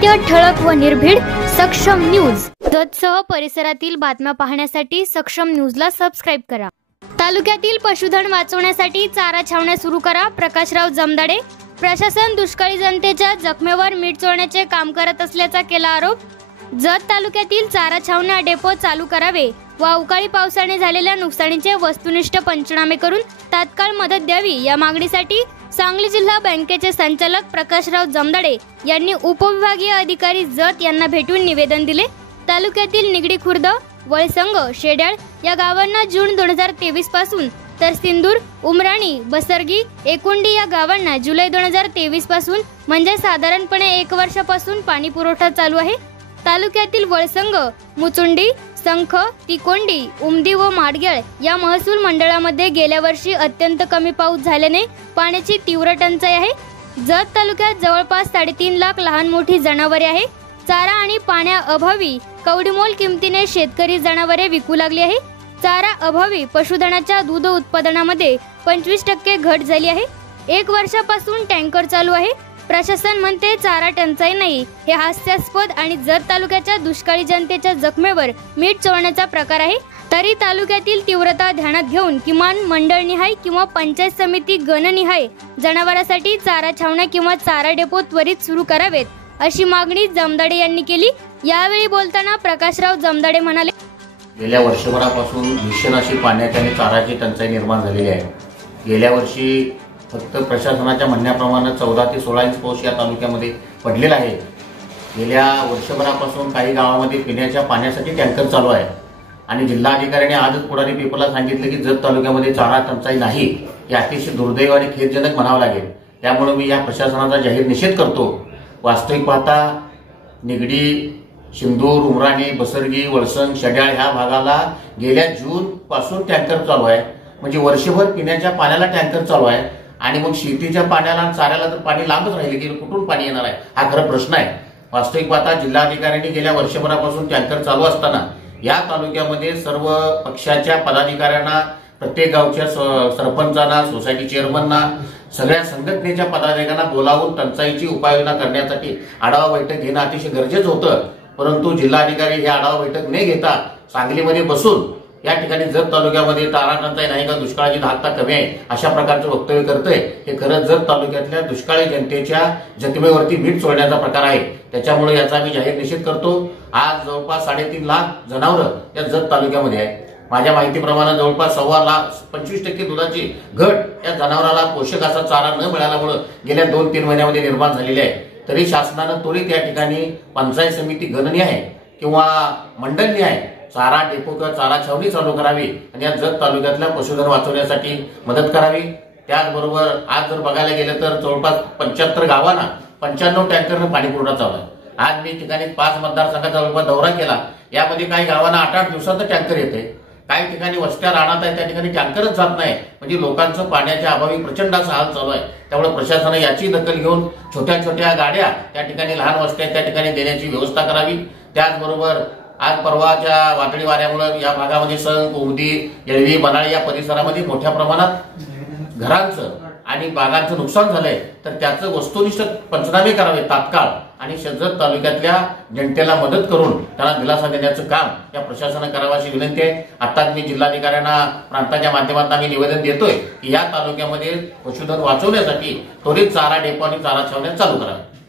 सत्य, ठळक व निर्भीड सक्षम न्यूज. जतसह परिसरातील बातम्या पाहण्यासाठी सक्षम न्यूजला सबस्क्राइब करा. तालुक्यातील पशुधन वाचवण्यासाठी चारा छावण्या सुरू करा. प्रकाशराव जमदाडे. प्रशासन दुष्काळी जनतेच्या जखमेवर मीठ चोळण्याचे काम करत असल्याचा केला आरोप. जत तालुक्यातील चारा छावण्या डेपो चालू करावे व अवकाळी पावसाने झालेल्या नुकसानीचे वस्तुनिष्ठ पंचनामे करून तात्काळ मदत द्यावी या मागणीसाठी सांगली जिल्हा बँकेचे संचालक प्रकाशराव जमदाडे यांनी उपविभागीय अधिकारी जत यांना भेटून निवेदन दिले. तालुक्यातील निगडी खुर्द, वळसंग, शेड्याळ या गावांना जून 2023 पासून तर सिंदूर, उमराणी, बसरगी, एकुंडी या गावांना जुलै 2023 पासून म्हणजे साधारणपणे 1 वर्षापासून पाणी पुरवठा चालू आहे. तालुक्यातील वळसंग, मुचुंडी, संख, तिकोंडी, उमदी व माडगेळ या महसूल मंडळामध्ये गेल्या वर्षी अत्यंत कमी पाऊस झाल्याने पाण्याची तीव्र टंचाई आहे. जत तालुक्यात जवळपास 3.5 लाख लहान मोठी जनावरे आहे. चारा आणि पाण्याअभावी कवडीमोल किमतीने शेतकरी जनावरे विकू लागली आहे. चारा अभावी पशुधनाच्या दूध उत्पादनामध्ये 25% घट झाली आहे. 1 वर्षापासून टँकर चालू आहे. प्रशासन म्हणते चारा टंचाई नाही. हे हास्यास्पद आणि जत तालुक्याच्या दुष्काळी जनतेच्या जखमेवर मीठ चोळण्याचा प्रकार आहे. तरी तालुक्यातील तीव्रता ध्यानात घेऊन किमान मंडळनिहाय किंवा पंचायत समिती गणनिहाय जनावरांसाठी चारा छावण्या किंवा चारा डेपो त्वरित सुरू करावेत अशी मागणी जमदाडे यांनी केली. यावेळी बोलताना प्रकाशराव जमदाडे म्हणाले, गेल्या वर्षभरापासून भीषण अशी पाण्याची आणि चाराची टंचाई निर्माण झालेली आहे. गेल्या वर्षी फक्त प्रशासनाच्या म्हणण्याप्रमाणे 14 ते 16 इंच पाऊस या तालुक्यामध्ये पडलेला आहे. गेल्या वर्षभरापासून काही गावामध्ये पिण्याच्या पाण्यासाठी टँकर चालू आहे आणि जिल्हाधिकाऱ्यांनी आजच पुढारी पेपरला सांगितलं की जत तालुक्यामध्ये चारा टंचाई नाही. हे अतिशय दुर्दैव आणि खेदजनक म्हणावं लागेल. त्यामुळे मी या प्रशासनाचा जाहीर निषेध करतो. वास्तविक पाहता निगडी, सिंदूर, उमराणी, बसरगी, वळसंग, शेड्याळ ह्या भागाला गेल्या जून पासून टँकर चालू आहे. म्हणजे वर्षभर पिण्याच्या पाण्याला टँकर चालू आहे आणि मग शेतीच्या पाण्याला आणि चाऱ्याला तर पाणी लांबच राहिले की कुठून पाणी येणार आहे हा खरा प्रश्न आहे. वास्तविक पाहता जिल्हाधिकाऱ्यांनी गेल्या वर्षभरापासून टँकर चालू असताना या तालुक्यामध्ये सर्व पक्षाच्या पदाधिकाऱ्यांना, प्रत्येक गावच्या सरपंचांना, सोसायटी चेअरमनना, सगळ्या संघटनेच्या पदाधिकाऱ्यांना बोलावून टंचाईची उपाययोजना करण्यासाठी आढावा बैठक घेणं अतिशय गरजेचं होतं. परंतु जिल्हाधिकारी हे आढावा बैठक न घेता सांगलीमध्ये बसून या ठिकाणी जत तालुक्यामध्ये चारा टंचाई नाही का, दुष्काळाची धाकता कमी आहे अशा प्रकारचं वक्तव्य करतंय. हे खरंच जत तालुक्यातल्या दुष्काळी जनतेच्या जखमेवरती मीठ चोळण्याचा प्रकार आहे. त्याच्यामुळे याचा मी जाहीर निषेध करतो. आज जवळपास 3.5 लाख जनावरं या जत तालुक्यामध्ये आहे. माझ्या माहितीप्रमाणे जवळपास 1.25 लाख 25% दुधाची घट या जनावराला पोषक असा चारा न मिळाल्यामुळे गेल्या 2-3 महिन्यामध्ये निर्माण झालेली आहे. तरी शासनानं त्वरित या ठिकाणी पंचायत समिती गणनिहाय किंवा मंडळनिहाय चारा डेपो किंवा चारा छावणी चालू करावी आणि या जत तालुक्यातल्या पशुधन वाचवण्यासाठी मदत करावी. त्याचबरोबर आज जर बघायला गेलं तर जवळपास 75 गावांना 95 टँकरनं पाणी पुरवठा चालू आहे. आज मी ठिकाणी 5 मतदारसंघाचा जवळपास दौरा केला. यामध्ये काही गावांना 8-8 दिवसात टँकर येते. काही ठिकाणी वस्त्या राहणार आहे त्या ठिकाणी टँकरच जात नाही. म्हणजे लोकांचं पाण्याच्या अभावी प्रचंड असा हाल चालू आहे. त्यामुळे प्रशासनानं याची दखल घेऊन छोट्या छोट्या गाड्या त्या ठिकाणी, लहान वस्त्या त्या ठिकाणी देण्याची व्यवस्था करावी. त्याचबरोबर आज परवाच्या वादळी वाऱ्यामुळे या भागामध्ये संख, उमदी, येळवी, बनाळी या परिसरामध्ये मोठ्या प्रमाणात घरांचं आणि बागांचं नुकसान झालंय. तर त्याचं वस्तुनिष्ठ पंचनामे करावे तात्काळ आणि जत तालुक्यातल्या जनतेला मदत करून त्यांना दिलासा देण्याचं काम या प्रशासनानं करावं अशी विनंती आहे. आताच मी जिल्हाधिकाऱ्यांना प्रांताच्या माध्यमातून आम्ही निवेदन देतोय की या तालुक्यामध्ये पशुधन वाचवण्यासाठी त्वरित चारा डेपो आणि चारा छावण्या चालू कराव्या.